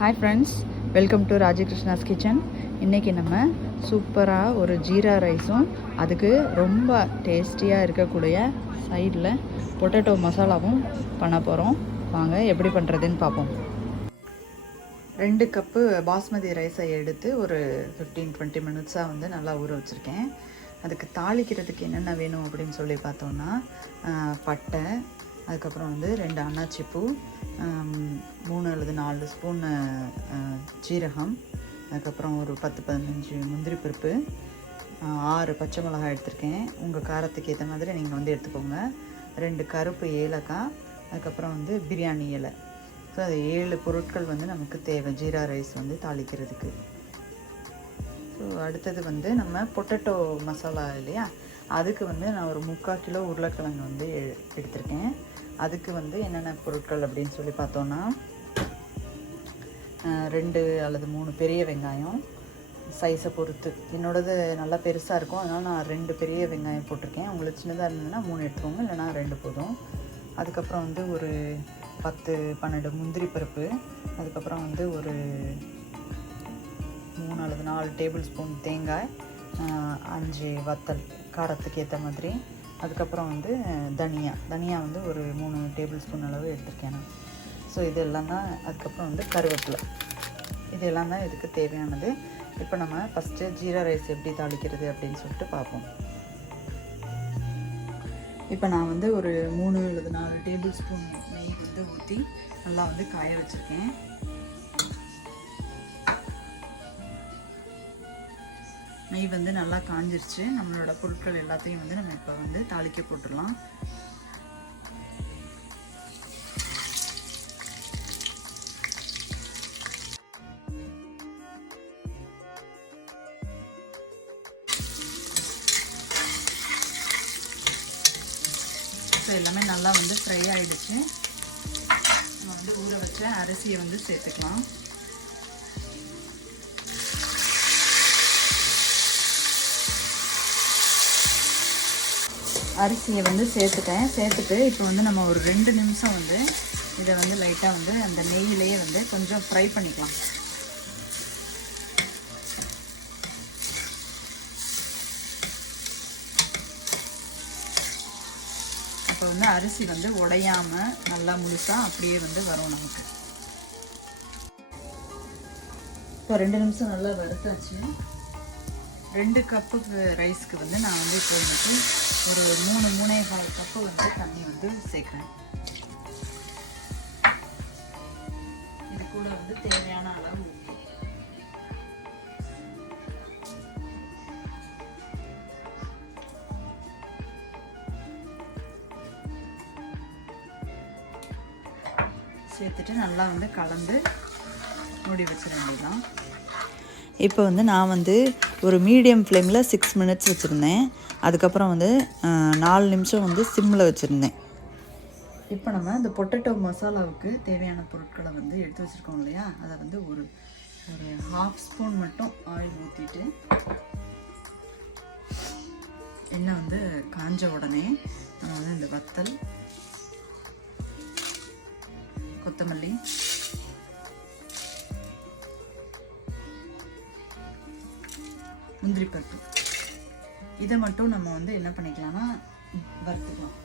Hi friends, welcome to Rajakrishna's kitchen. இன்றைக்கி நம்ம சூப்பராக ஒரு ஜீரா ரைஸும் அதுக்கு ரொம்ப டேஸ்டியாக இருக்கக்கூடிய சைடில் பொட்டேட்டோ மசாலாவும் பண்ண போகிறோம். வாங்க எப்படி பண்ணுறதுன்னு பார்ப்போம். 2 கப்பு பாஸ்மதி ரைஸை எடுத்து ஒரு 15-20 மினிட்ஸாக வந்து நல்லா ஊற வச்சுருக்கேன். அதுக்கு தாளிக்கிறதுக்கு என்னென்ன வேணும் அப்படின்னு சொல்லி பார்த்தோன்னா, பட்டை, அதுக்கப்புறம் வந்து 2 அன்னாச்சிப்பூ, 3 அல்லது 4 ஸ்பூன் ஜீரகம், அதுக்கப்புறம் ஒரு 10-15 முந்திரி பருப்பு, 6 பச்சை மிளகாய் எடுத்திருக்கேன். உங்கள் காரத்துக்கு ஏற்ற மாதிரி நீங்கள் வந்து எடுத்துக்கோங்க. 2 கருப்பு ஏலக்காய், அதுக்கப்புறம் வந்து பிரியாணி இலை. ஸோ அது 7 பொருட்கள் வந்து நமக்கு தேவை ஜீரா ரைஸ் வந்து தாளிக்கிறதுக்கு. ஸோ அடுத்தது வந்து நம்ம பொட்டேட்டோ மசாலா இல்லையா, அதுக்கு வந்து நான் ஒரு 3/4 கிலோ உருளைக்கிழங்கு வந்து எடுத்திருக்கேன். அதுக்கு வந்து என்னென்ன பொருட்கள் அப்படின்னு சொல்லி பார்த்தோன்னா, 2 அல்லது 3 பெரிய வெங்காயம் சைஸை பொறுத்து. என்னோடது நல்லா பெருசாக இருக்கும், அதனால் நான் 2 பெரிய வெங்காயம் போட்டிருக்கேன். உங்களுக்கு சின்னதாக இருந்ததுன்னா 3 எடுத்துக்கோங்க, இல்லைனா 2 போதும். அதுக்கப்புறம் வந்து ஒரு 10-12 முந்திரி பருப்பு, அதுக்கப்புறம் வந்து ஒரு 3 அல்லது 4 டேபிள் ஸ்பூன் தேங்காய், 5 வத்தல் காரத்துக்கு ஏற்ற மாதிரி. அதுக்கப்புறம் வந்து தனியா வந்து ஒரு 3 டேபிள் ஸ்பூன் அளவு எடுத்திருக்கேன் நான். ஸோ இதெல்லாம் தான். அதுக்கப்புறம் வந்து கருவேப்பிலை, இதெல்லாம் தான் இதுக்கு தேவையானது. இப்போ நம்ம ஃபஸ்ட்டு ஜீரா ரைஸ் எப்படி தாளிக்கிறது அப்படின்னு சொல்லிட்டு பார்ப்போம். இப்போ நான் வந்து ஒரு 3 அல்லது 4 டேபிள் ஸ்பூன் நெய் வந்து ஊற்றி நல்லா வந்து காய வச்சுருக்கேன். நெய் வந்து நல்லா காஞ்சிருச்சு. நம்மளோட பொருட்கள் எல்லாத்தையும் வந்து நம்ம இப்போ வந்து தாளிக்க போட்டுடலாம். ஸோ எல்லாமே நல்லா வந்து ஃப்ரை ஆகிடுச்சு. நம்ம வந்து ஊற வச்ச அரிசியை வந்து சேர்த்துக்கலாம். அரிசியை வந்து சேர்த்துட்டு இப்போ வந்து நம்ம ஒரு 2 நிமிஷம் வந்து இதை வந்து லைட்டாக வந்து அந்த நெய்யிலேயே வந்து கொஞ்சம் ஃப்ரை பண்ணிக்கலாம். அப்போ வந்து அரிசி வந்து உடையாமல் நல்லா முழுசாக அப்படியே வந்து வரும் நமக்கு. இப்போ 2 நிமிஷம் நல்லா வறுத்தாச்சு. 2 கப்பு ரைஸ்க்கு வந்து நான் வந்து இப்போ வந்துட்டு ஒரு 3-3.25 கப்பு வந்து தண்ணி வந்து சேர்க்குறேன். இது கூட வந்து தேவையான அளவு உப்பு. சேர்த்துட்டு நல்லா வந்து கலந்து மூடி வச்சிட வேண்டியதுதான். இப்போ வந்து நான் வந்து ஒரு மீடியம் ஃப்ளேமில் 6 மினிட்ஸ் வச்சுருந்தேன். அதுக்கப்புறம் வந்து 4 நிமிஷம் வந்து சிம்மில் வச்சுருந்தேன். இப்போ நம்ம இந்த பொட்டேட்டோ மசாலாவுக்கு தேவையான பொருட்களை வந்து எடுத்து வச்சுருக்கோம் இல்லையா, அதை வந்து ஒரு 1/2 ஸ்பூன் மட்டும் ஆயில் ஊற்றிட்டு, எண்ணெய் வந்து காஞ்ச உடனே நம்ம வந்து இந்த வத்தல், கொத்தமல்லி, முந்திரி பருப்பு, இதை மட்டும் நம்ம வந்து என்ன பண்ணிக்கலாம்னா வறுத்துக்கலாம்.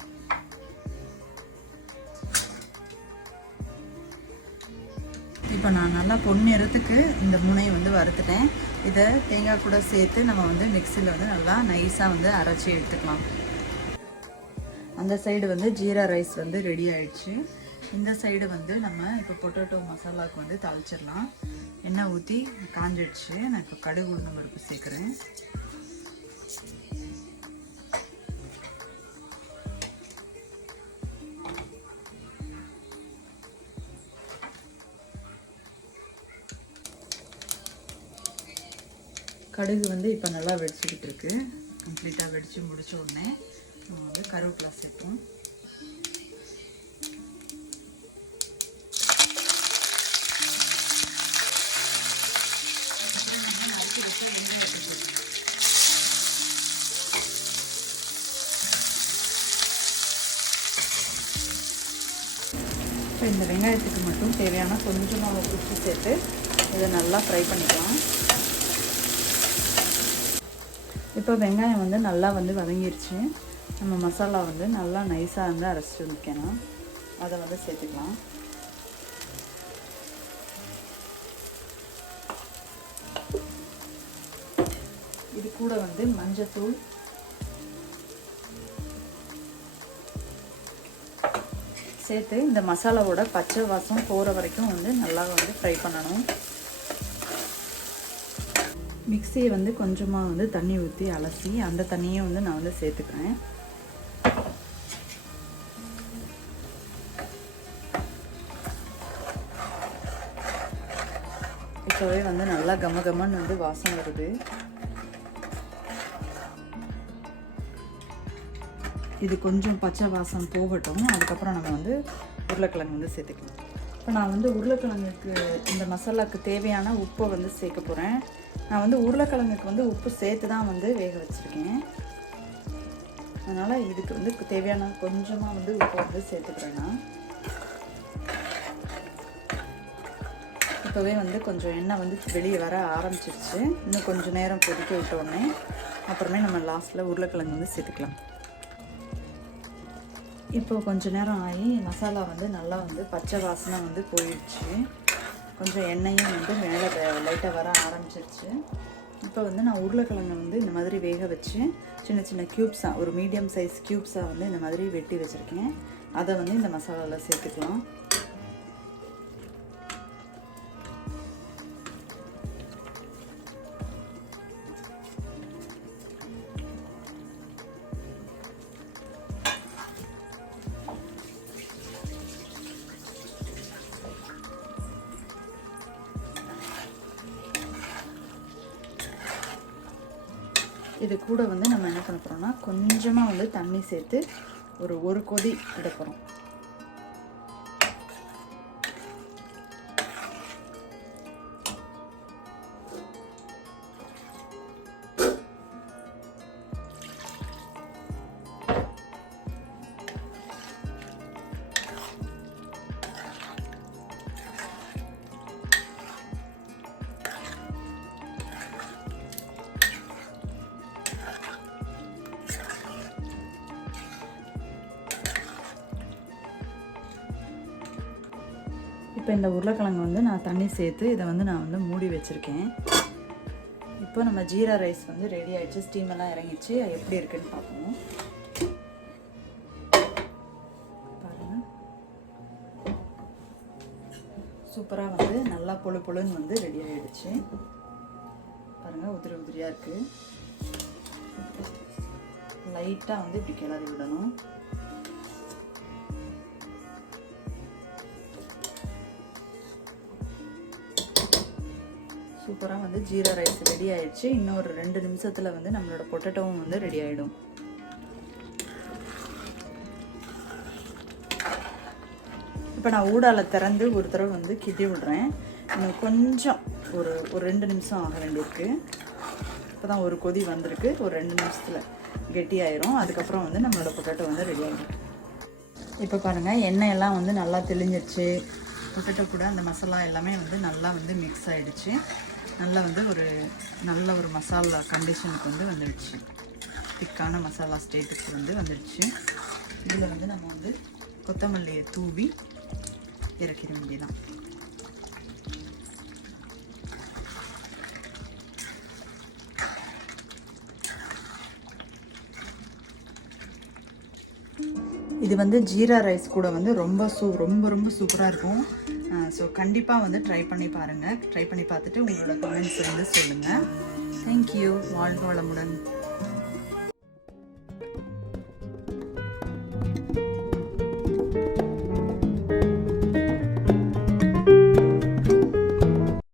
இப்போ நான் நல்லா பொன்னிறத்துக்கு இந்த முனை வந்து வறுத்துட்டேன். இதை தேங்காய் கூட சேர்த்து நம்ம வந்து மிக்சியில் வந்து நல்லா நைஸாக வந்து அரைச்சி எடுத்துக்கலாம். அந்த சைடு வந்து ஜீரா ரைஸ் வந்து ரெடி ஆயிடுச்சு. இந்த சைடு வந்து நம்ம இப்போ பொட்டேட்டோ மசாலாவுக்கு வந்து தாளிச்சிடலாம். எண்ணெய் ஊற்றி காஞ்சிடுச்சு. நான் இப்போ கடுகு உளுந்தம் பருப்பு சேர்க்குறேன். கடுகு வந்து இப்போ நல்லா வெடிச்சுக்கிட்டு இருக்கு. கம்ப்ளீட்டாக வெடித்து முடிச்ச உடனே நம்ம வந்து கருவேப்பிலை சேர்ப்போம். இப்போ இந்த வெங்காயத்துக்கு மட்டும் தேவையான கொஞ்சமாக உப்பு சேர்த்து இதை நல்லா ஃப்ரை பண்ணிக்கலாம். இப்போ வெங்காயம் வந்து நல்லா வந்து வதங்கிருச்சு. நம்ம மசாலா வந்து நல்லா நைஸாக வந்து அரைச்சிட்டு வைக்கணும். அதை வந்து சேர்த்துக்கலாம். இது கூட வந்து மஞ்சத்தூள், சேர்த்து இந்த மசாலாவோட பச்சை வாசம் போகிற வரைக்கும் வந்து நல்லா வந்து ஃப்ரை பண்ணணும். மிக்சியை வந்து கொஞ்சமாக வந்து தண்ணி ஊற்றி அலசி அந்த தண்ணியை வந்து நான் வந்து சேர்த்துக்கிறேன். இப்போவே வந்து நல்லா கமகமன்னு வந்து வாசம் வருது. இது கொஞ்சம் பச்சை வாசம் போகட்டும். அதுக்கப்புறம் நம்ம வந்து உருளைக்கிழங்கு வந்து சேர்த்துக்கலாம். இப்போ நான் வந்து உருளைக்கிழங்குக்கு இந்த மசாலாவுக்கு தேவையான உப்பை வந்து சேர்க்க போகிறேன். நான் வந்து உருளைக்கிழங்குக்கு வந்து உப்பு சேர்த்து தான் வந்து வேக வச்சுருக்கேன். அதனால் இதுக்கு வந்து தேவையான கொஞ்சமாக வந்து உப்பை வந்து சேர்த்துக்கிறேன். நான் இப்போவே வந்து கொஞ்சம் எண்ணெய் வந்து வெளியே வர ஆரம்பிச்சிருச்சு. இன்னும் கொஞ்சம் நேரம் கொதிக்க விட்டோடனே அப்புறமே நம்ம லாஸ்ட்டில் உருளைக்கிழங்கு வந்து சேர்த்துக்கலாம். இப்போ கொஞ்சம் நேரம் ஆகி மசாலா வந்து நல்லா வந்து பச்சை வாசனை வந்து போயிடுச்சு. கொஞ்சம் எண்ணெயும் வந்து மேலே லைட்டாக வர ஆரம்பிச்சிருச்சு. இப்போ வந்து நான் உருளைக்கிழங்கை வந்து இந்த மாதிரி வேக வச்சு சின்ன சின்ன க்யூப்ஸாக, ஒரு மீடியம் சைஸ் க்யூப்ஸாக வந்து இந்த மாதிரி வெட்டி வச்சுருக்கேன். அதை வந்து இந்த மசாலாவில் சேர்த்துக்கலாம். இது கூட வந்து நம்ம என்ன பண்ண போகிறோம்னா கொஞ்சமாக வந்து தண்ணி சேர்த்து ஒரு கொதி விட போகிறோம். இப்போ இந்த உருளைக்கிழங்கு வந்து நான் தண்ணி சேர்த்து இதை வந்து நான் வந்து மூடி வச்சுருக்கேன். இப்போ நம்ம ஜீரா ரைஸ் வந்து ரெடி ஆகிடுச்சு. ஸ்டீம் எல்லாம் இறங்கிடுச்சு. எப்படி இருக்குன்னு பார்ப்போம். பாருங்கள், சூப்பராக வந்து நல்லா பொழு பொழுன்னு வந்து ரெடி ஆகிடுச்சு. பாருங்கள், உதிரி உதிரியாக இருக்குது. லைட்டாக வந்து இப்படி கிளறி விடணும். சூப்பராக வந்து ஜீரா ரைஸ் ரெடி ஆயிடுச்சு. இன்னொரு 2 நிமிஷத்தில் வந்து நம்மளோட பொட்டேட்டோவும் வந்து ரெடி ஆகிடும். இப்போ நான் ஊடால திறந்து ஒரு தடவை வந்து கிண்டி விடுறேன். இன்னும் கொஞ்சம் ஒரு 2 நிமிஷம் ஆக வேண்டியிருக்கு. இப்போ தான் ஒரு கொதி வந்திருக்கு. ஒரு 2 நிமிஷத்தில் கெட்டி ஆயிரும். அதுக்கப்புறம் வந்து நம்மளோட பொட்டேட்டோ வந்து ரெடி ஆகிடும். இப்போ பாருங்கள், எண்ணெய் எல்லாம் வந்து நல்லா தெளிஞ்சிருச்சு. பொட்டேட்டோ கூட அந்த மசாலா எல்லாமே வந்து நல்லா வந்து மிக்ஸ் ஆகிடுச்சு. நல்லா வந்து நல்ல ஒரு மசாலா கண்டிஷனுக்கு வந்து வந்துடுச்சு. திக்கான மசாலா ஸ்டேட்டுக்கு வந்து வந்துடுச்சு. இதில் வந்து நம்ம வந்து கொத்தமல்லியை தூவி இறக்கிட வேண்டியதான். இது வந்து ஜீரா ரைஸ் கூட வந்து ரொம்ப ரொம்ப சூப்பராக இருக்கும். ஸோ கண்டிப்பாக வந்து ட்ரை பண்ணி பாருங்கள். ட்ரை பண்ணி பார்த்துட்டு உங்களோட கமெண்ட்ஸ் வந்து சொல்லுங்கள். தேங்க்யூ. வாழ்க வளமுடன்.